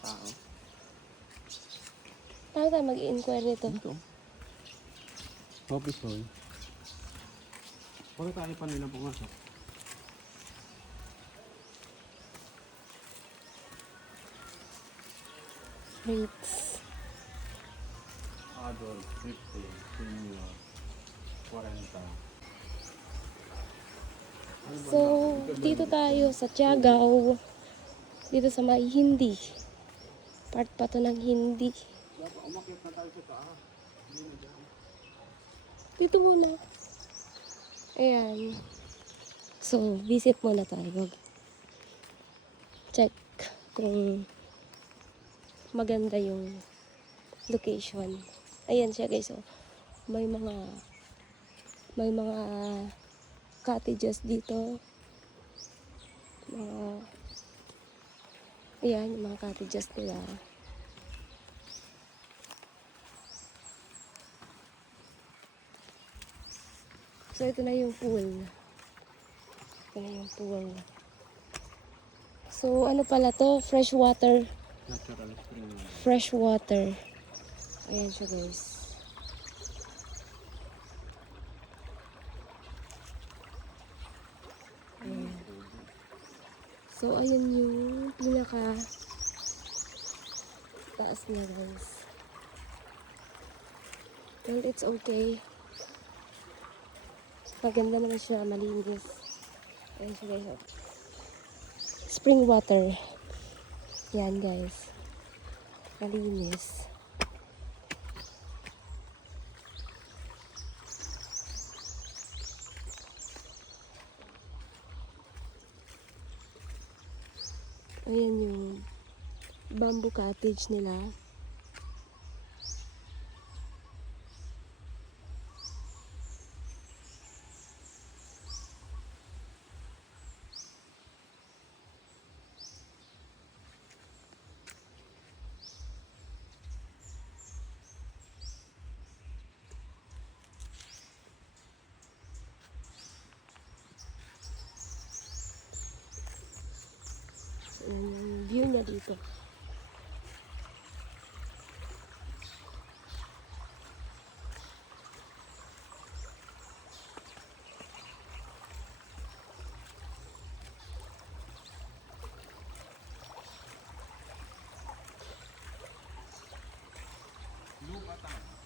mga tao. Paano tayo mag-i-inquire nito? Dito. Office hall. Wala tayo pa nila pumasok. Rates. Adult, 50, senior, 40. So, dito tayo sa Tiagaw. Dito sa may Hindi. Part pa to ng Hindi. Dapat umakyat na tayo sa taas. Dito muna. Ayan. So, visit muna tayo. Check kung maganda yung location. Ayan siya guys. So, may mga cottages dito. Ayan, yung mga cottages nila. So, ito na yung pool. Ito na yung pool. So, ano pala to? Fresh water. Natural spring. Fresh water. Ayan siya guys. Ayan. So, ayun yung pinaka taas na guys. Well, it's okay. Maganda naman siya, malinis. Ayan siya guys. Spring water. Yan guys. Malinis. Ayan yung bamboo cottage nila. So, ayan yung view niya dito. Lupa tayo.